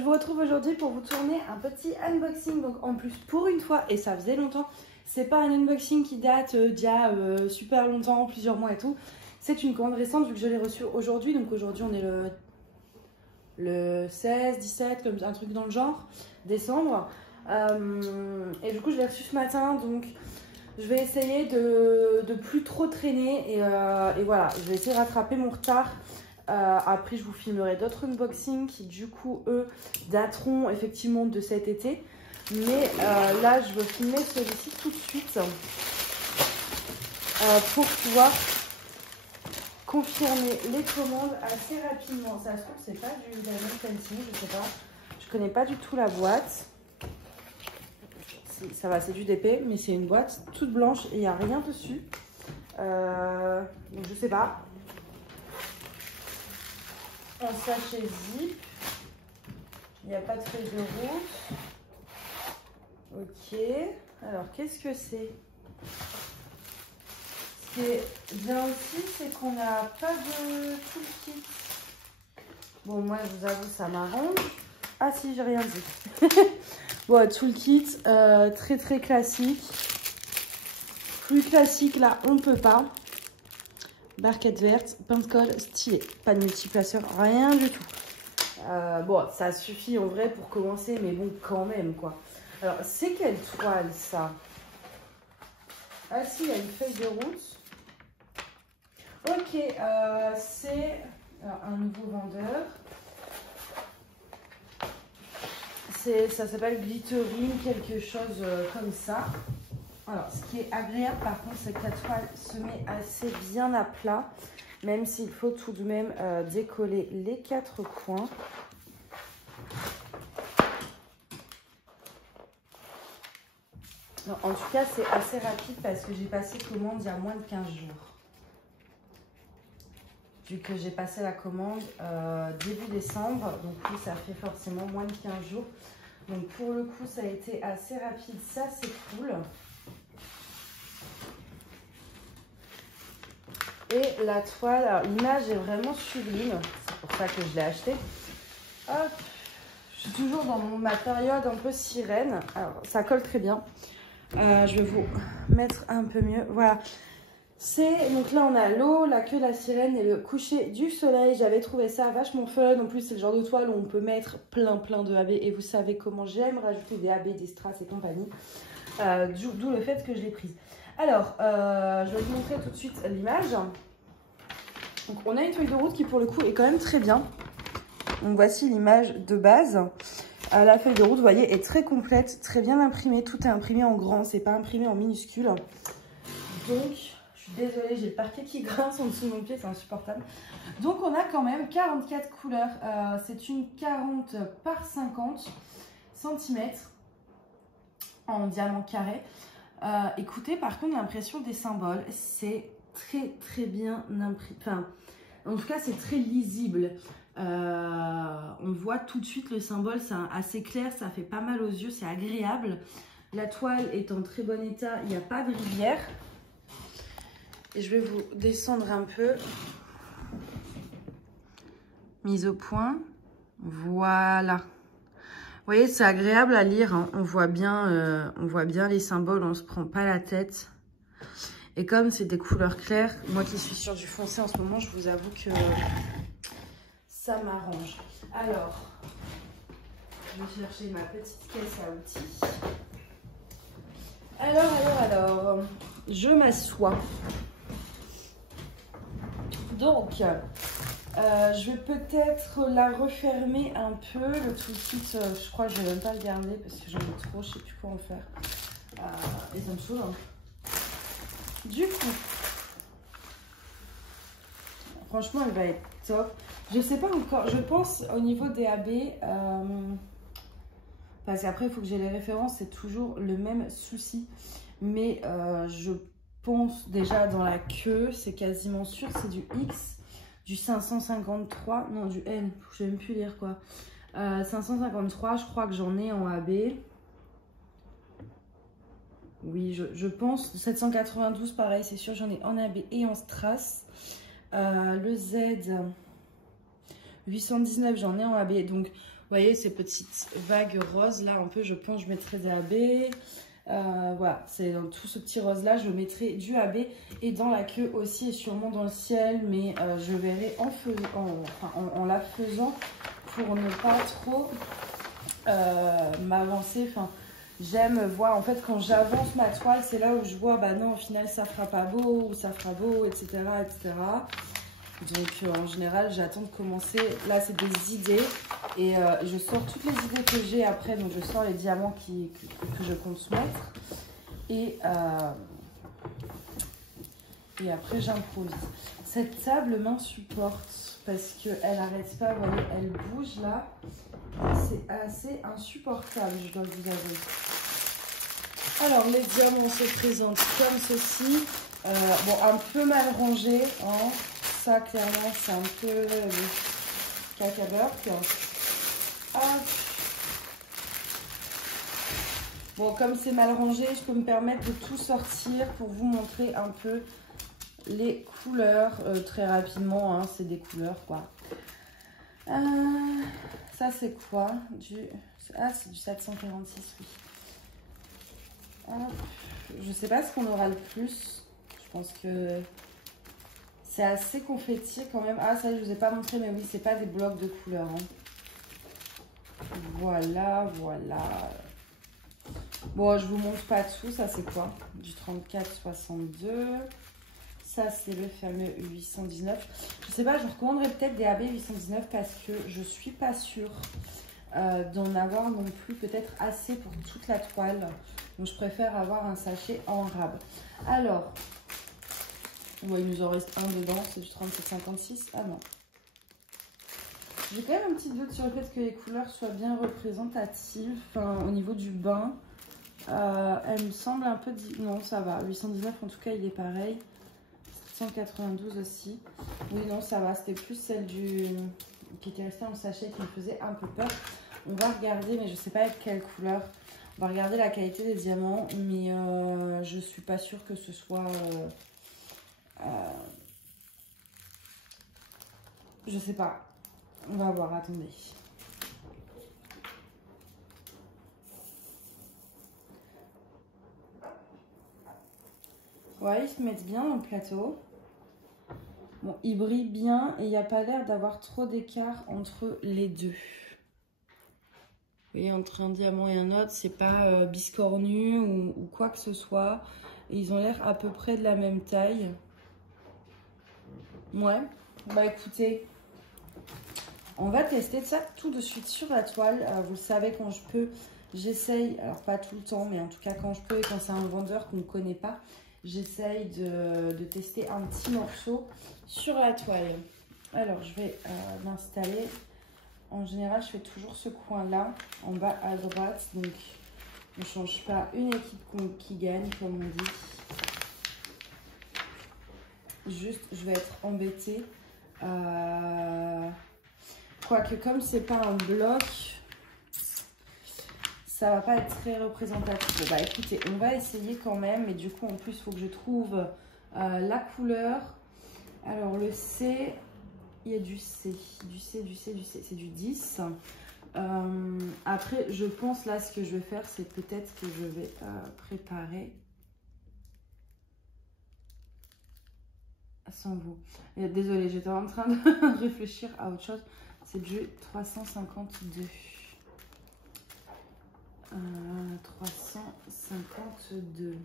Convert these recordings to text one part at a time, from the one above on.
je vous retrouve aujourd'hui pour vous tourner un petit unboxing. Donc en plus pour une fois, et ça faisait longtemps, c'est pas un unboxing qui date d'il y a super longtemps, plusieurs mois et tout. C'est une commande récente vu que je l'ai reçue aujourd'hui. Donc aujourd'hui on est le 16, 17, comme un truc dans le genre, décembre. Et du coup je l'ai reçue ce matin, donc je vais essayer de plus trop traîner et voilà, je vais essayer de rattraper mon retard. Après je vous filmerai d'autres unboxings qui du coup eux dateront effectivement de cet été, mais là je veux filmer celui-ci tout de suite pour pouvoir confirmer les commandes assez rapidement. Ça se trouve c'est pas du Diamond Painting, je sais pas, je connais pas du tout la boîte. Ça va, c'est du DP, mais c'est une boîte toute blanche et il n'y a rien dessus. Donc je sais pas. Un sachet zip. Il n'y a pas de feuille de route. Ok. Alors, qu'est-ce que c'est? Ce qui est bien aussi, c'est qu'on n'a pas de toolkit. Bon, moi, je vous avoue, ça m'arrange. Ah si, j'ai rien dit. Bon, toolkit, très très classique. Plus classique, là, on ne peut pas. Barquette verte, peinte colle, stylé. Pas de multiplaceur, rien du tout. Bon, ça suffit en vrai pour commencer, mais bon, quand même, quoi. Alors, c'est quelle toile, ça? Ah si, il y a une feuille de route. Ok, c'est un nouveau vendeur. Ça s'appelle Glittering, quelque chose comme ça. Alors, ce qui est agréable par contre, c'est que la toile se met assez bien à plat, même s'il faut tout de même décoller les quatre coins. Alors, en tout cas, c'est assez rapide parce que j'ai passé commande il y a moins de 15 jours. Vu que j'ai passé la commande début décembre, donc oui, ça fait forcément moins de 15 jours. Donc pour le coup, ça a été assez rapide, ça c'est cool. Et la toile, l'image est vraiment sublime, c'est pour ça que je l'ai achetée. Hop, je suis toujours dans ma période un peu sirène, alors ça colle très bien. Je vais vous mettre un peu mieux, voilà. Donc là on a l'eau, la queue de la sirène et le coucher du soleil. J'avais trouvé ça vachement fun. En plus c'est le genre de toile où on peut mettre plein de AB. Et vous savez comment j'aime rajouter des AB, des strass et compagnie. D'où le fait que je l'ai prise. Alors je vais vous montrer tout de suite l'image. Donc on a une feuille de route qui pour le coup est quand même très bien. Donc voici l'image de base. La feuille de route vous voyez est très complète, très bien imprimée. Tout est imprimé en grand, c'est pas imprimé en minuscule. Donc je suis désolée, j'ai le parquet qui grince en dessous de mon pied, c'est insupportable. Donc on a quand même 44 couleurs. C'est une 40 par 50 cm en diamant carré. Écoutez, par contre, l'impression des symboles, c'est très bien imprimé. Enfin, en tout cas, c'est très lisible. On voit tout de suite le symbole, c'est assez clair, ça fait pas mal aux yeux, c'est agréable. La toile est en très bon état, il n'y a pas de rivière. Et je vais vous descendre un peu. Mise au point. Voilà. Vous voyez, c'est agréable à lire. Hein. On voit bien les symboles, on ne se prend pas la tête. Et comme c'est des couleurs claires, moi qui suis sur du foncé en ce moment, je vous avoue que ça m'arrange. Alors, je vais chercher ma petite caisse à outils. Alors, je m'assois. Donc, je vais peut-être la refermer un peu. Le toolkit, je crois que je vais même pas le garder parce que j'en ai trop, je sais plus quoi en faire. Et ça me saoule. Hein. Du coup, franchement, elle va être top. Je sais pas encore, je pense au niveau des AB, parce qu'après, il faut que j'ai les références, c'est toujours le même souci. Mais je pense déjà dans la queue, c'est quasiment sûr, c'est du X. Du 553, non du N, je vais même plus lire quoi. 553, je crois que j'en ai en AB. Oui, je pense. 792, pareil, c'est sûr, j'en ai en AB et en strass. Le Z, 819, j'en ai en AB. Donc voyez ces petites vagues roses là, un peu, je pense que je mettrai des AB. Voilà, c'est dans tout ce petit rose là, je mettrai du AB et dans la queue aussi et sûrement dans le ciel, mais je verrai en la faisant pour ne pas trop m'avancer. Enfin, j'aime voir, en fait, quand j'avance ma toile, c'est là où je vois, bah non, au final, ça fera pas beau ou ça fera beau, etc., etc. Donc, en général, j'attends de commencer. Là, c'est des idées et je sors toutes les idées que j'ai après. Donc, je sors les diamants que je compte mettre et après, j'improvise. Cette table m'insupporte parce qu'elle n'arrête pas, vous voyez, elle bouge là. C'est assez insupportable, je dois vous avouer. Alors, les diamants se présentent comme ceci. Bon, un peu mal rangé, hein. Ça, clairement, c'est un peu cacaburk. Bon, comme c'est mal rangé, je peux me permettre de tout sortir pour vous montrer un peu les couleurs très rapidement. Hein, c'est des couleurs, quoi. Ça, c'est quoi? C'est du 746, oui. Je sais pas ce qu'on aura le plus. Je pense que c'est assez confetti quand même. Ah, ça, je vous ai pas montré, mais oui, c'est pas des blocs de couleurs. Hein. Voilà, voilà. Bon, je vous montre pas tout. Ça, c'est quoi? Du 34,62. Ça, c'est le fameux 819. Je sais pas, je recommanderais peut-être des AB 819 parce que je suis pas sûre d'en avoir non plus peut-être assez pour toute la toile. Donc, je préfère avoir un sachet en rab. Alors, bon, il nous en reste un dedans, c'est du 37,56. Ah non. J'ai quand même un petit doute sur le fait que les couleurs soient bien représentatives. Enfin, au niveau du bain, elle me semble un peu... Non, ça va. 819, en tout cas, il est pareil. 192 aussi. Oui, non, ça va. C'était plus celle qui était restée en sachet qui me faisait un peu peur. On va regarder, mais je sais pas avec quelle couleur. On va regarder la qualité des diamants, mais je suis pas sûre que ce soit... je sais pas. On va voir, attendez. Ouais, ils se mettent bien dans le plateau. Bon, ils brillent bien et il n'y a pas l'air d'avoir trop d'écart entre les deux. Vous voyez, entre un diamant et un autre, c'est pas biscornu ou quoi que ce soit. Et ils ont l'air à peu près de la même taille. Ouais, bah écoutez, on va tester ça tout de suite sur la toile. Vous le savez, quand je peux, j'essaye, alors pas tout le temps, mais en tout cas quand je peux et quand c'est un vendeur qu'on ne connaît pas, j'essaye de tester un petit morceau sur la toile. Alors, je vais m'installer. En général, je fais toujours ce coin-là, en bas à droite. Donc, on ne change pas une équipe qui gagne, comme on dit. Juste, je vais être embêtée. Quoique, comme c'est pas un bloc, ça va pas être très représentatif. Bon, bah écoutez, on va essayer quand même. Mais du coup, en plus, il faut que je trouve la couleur. Alors, le C, il y a du C. C'est du 10. Après, je pense là, ce que je vais faire, c'est peut-être que je vais préparer. Sans vous. Désolée, j'étais en train de réfléchir à autre chose. C'est du 352. 352.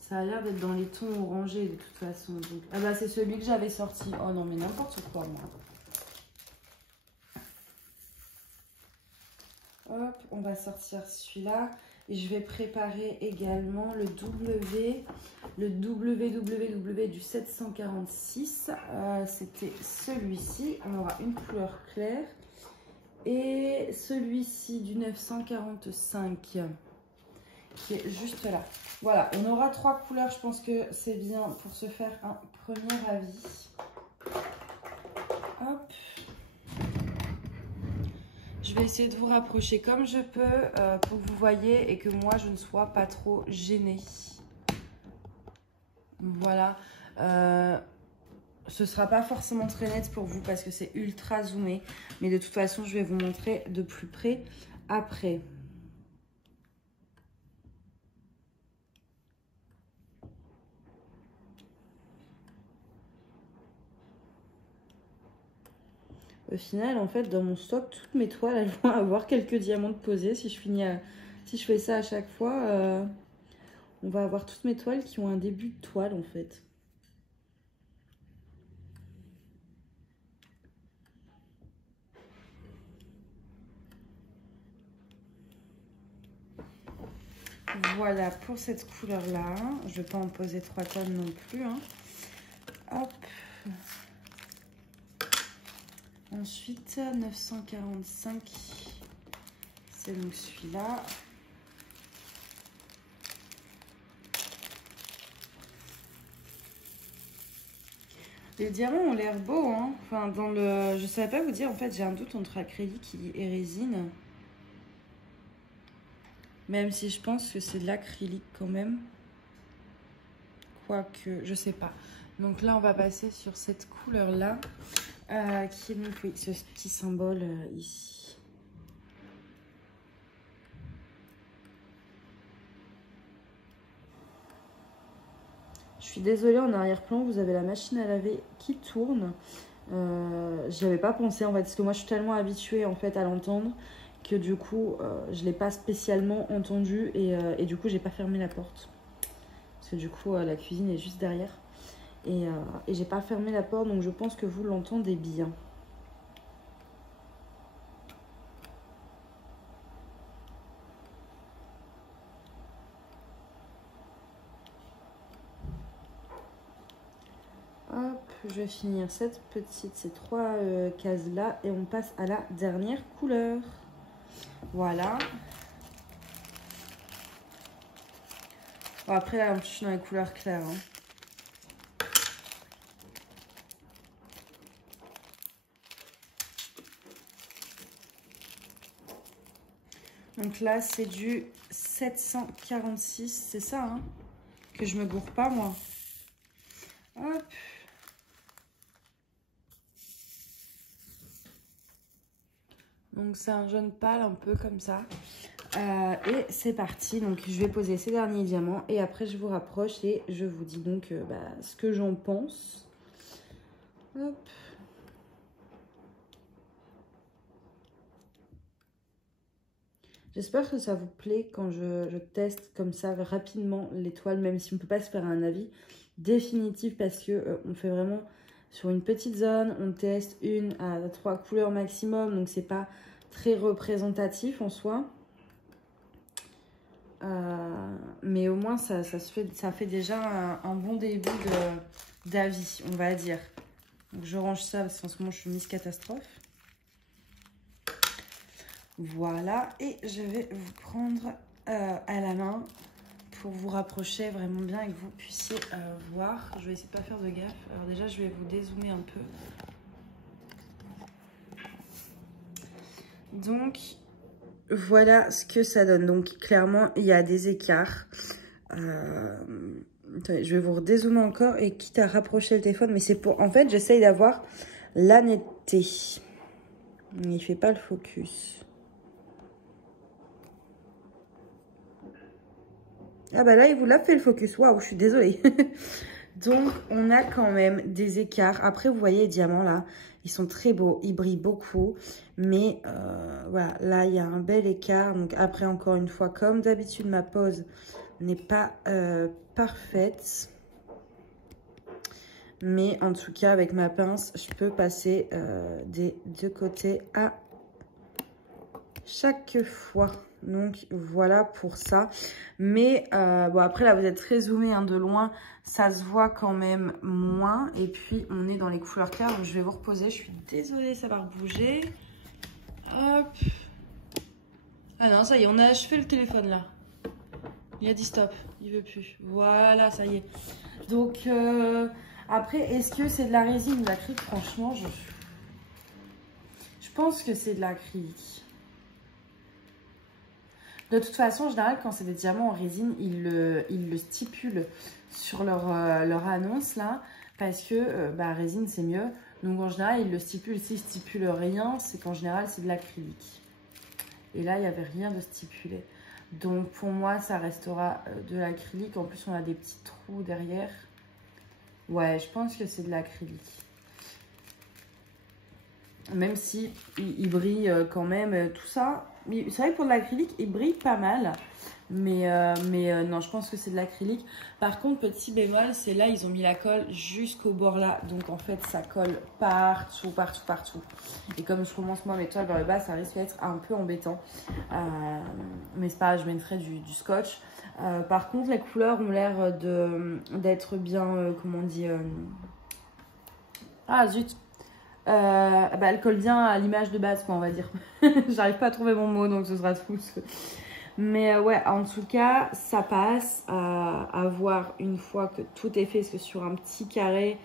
Ça a l'air d'être dans les tons orangés de toute façon. Donc... Ah bah c'est celui que j'avais sorti. Oh non mais n'importe quoi moi. Hop, on va sortir celui-là. Et je vais préparer également le WWW du 746. C'était celui-ci. On aura une couleur claire. Et celui-ci du 945 qui est juste là. Voilà, on aura 3 couleurs. Je pense que c'est bien pour se faire un premier avis. Hop. Je vais essayer de vous rapprocher comme je peux pour que vous voyez et que moi je ne sois pas trop gênée. Voilà. ce sera pas forcément très net pour vous parce que c'est ultra zoomé. Mais de toute façon, je vais vous montrer de plus près après. Au final, en fait, dans mon stock, toutes mes toiles, elles vont avoir quelques diamants de posés. Si je fais ça à chaque fois, on va avoir toutes mes toiles qui ont un début de toile, en fait. Voilà pour cette couleur-là. Je ne vais pas en poser 3 tonnes non plus. Hein. Hop. Ensuite, 945. C'est donc celui-là. Les diamants ont l'air beaux. Hein. Enfin, dans le... Je ne savais pas vous dire. En fait, j'ai un doute entre acrylique et résine. Même si je pense que c'est de l'acrylique quand même. Quoique, je sais pas. Donc là, on va passer sur cette couleur-là. Qui est donc, oui, ce petit symbole ici. Je suis désolée, en arrière-plan, vous avez la machine à laver qui tourne. J'y avais pas pensé en fait, parce que moi je suis tellement habituée en fait à l'entendre que du coup je l'ai pas spécialement entendu et du coup j'ai pas fermé la porte parce que du coup la cuisine est juste derrière et j'ai pas fermé la porte, donc je pense que vous l'entendez bien. Hop, je vais finir ces 3 cases là et on passe à la dernière couleur. Voilà. Bon, après là, je suis dans les couleurs claires. Hein. Donc là, c'est du 746, c'est ça, hein, que je me gourre pas, moi. Hop. Donc c'est un jaune pâle, un peu comme ça. Et c'est parti. Donc je vais poser ces derniers diamants et après je vous rapproche et je vous dis donc ce que j'en pense. Hop. J'espère que ça vous plaît quand je teste comme ça rapidement l'étoile, même si on ne peut pas se faire un avis définitif parce que on fait vraiment sur une petite zone, on teste 1 à 3 couleurs maximum, donc c'est pas très représentatif en soi. Mais au moins ça fait déjà un bon début d'avis, on va dire. Donc je range ça parce qu'en ce moment je suis mise catastrophe. Voilà, et je vais vous prendre à la main pour vous rapprocher vraiment bien et que vous puissiez voir. Je vais essayer de ne pas faire de gaffe. Alors déjà, je vais vous dézoomer un peu. Donc, voilà ce que ça donne. Donc, clairement, il y a des écarts. Attendez, je vais vous redézoomer encore et quitte à rapprocher le téléphone. Mais c'est pour... En fait, j'essaye d'avoir la netteté. Il ne fait pas le focus. Ah bah là, il vous l'a fait le focus. Waouh, je suis désolée. Donc, on a quand même des écarts. Après, vous voyez les diamants là, ils sont très beaux. Ils brillent beaucoup. Mais voilà, là, il y a un bel écart. Donc après, encore une fois, comme d'habitude, ma pose n'est pas parfaite. Mais en tout cas, avec ma pince, je peux passer des deux côtés à chaque fois. Donc voilà pour ça. Mais bon, après là vous êtes très zoomé hein, de loin, ça se voit quand même moins. Et puis on est dans les couleurs claires, donc je vais vous reposer. Je suis désolée, ça va bouger. Hop. Ah non, ça y est, on a achevé le téléphone là. Il a dit stop, il veut plus. Voilà, ça y est. Donc après, est-ce que c'est de la résine ou de l'acrylique? Franchement, je pense que c'est de l'acrylique. De toute façon, en général, quand c'est des diamants en résine, ils le stipulent sur leur annonce là. parce que résine c'est mieux. Donc en général il le stipule, s'il stipule rien, c'est qu'en général c'est de l'acrylique. Et là il n'y avait rien de stipulé. Donc pour moi ça restera de l'acrylique. En plus on a des petits trous derrière. Ouais, je pense que c'est de l'acrylique. Même si il brille quand même, tout ça. C'est vrai que pour de l'acrylique, il brille pas mal. Mais non, je pense que c'est de l'acrylique. Par contre, petit bémol, c'est là, ils ont mis la colle jusqu'au bord là. Donc en fait, ça colle partout, partout, partout. Et comme je commence moi mes toiles vers le bas, ça risque d'être un peu embêtant. Mais c'est pas grave, je mettrai du scotch. Par contre, les couleurs ont l'air d'être bien, comment on dit... Ah zut, elle colle bien à l'image de base, quoi, on va dire. J'arrive pas à trouver mon mot, donc ce sera tout. Mais ouais, en tout cas, ça passe à voir une fois que tout est fait. Parce que sur un petit carré,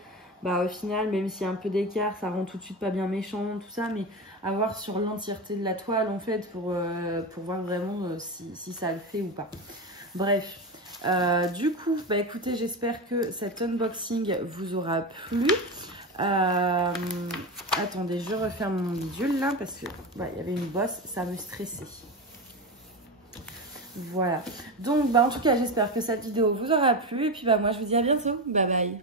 au final, même s'il y a un peu d'écart, ça rend tout de suite pas bien méchant, tout ça. Mais à voir sur l'entièreté de la toile, en fait, pour voir vraiment si ça le fait ou pas. Bref. Du coup, écoutez, j'espère que cet unboxing vous aura plu. Attendez, je referme mon bidule là parce que il y avait une bosse, ça me stressait. Voilà. Donc en tout cas, j'espère que cette vidéo vous aura plu et puis moi je vous dis à bientôt. Bye bye.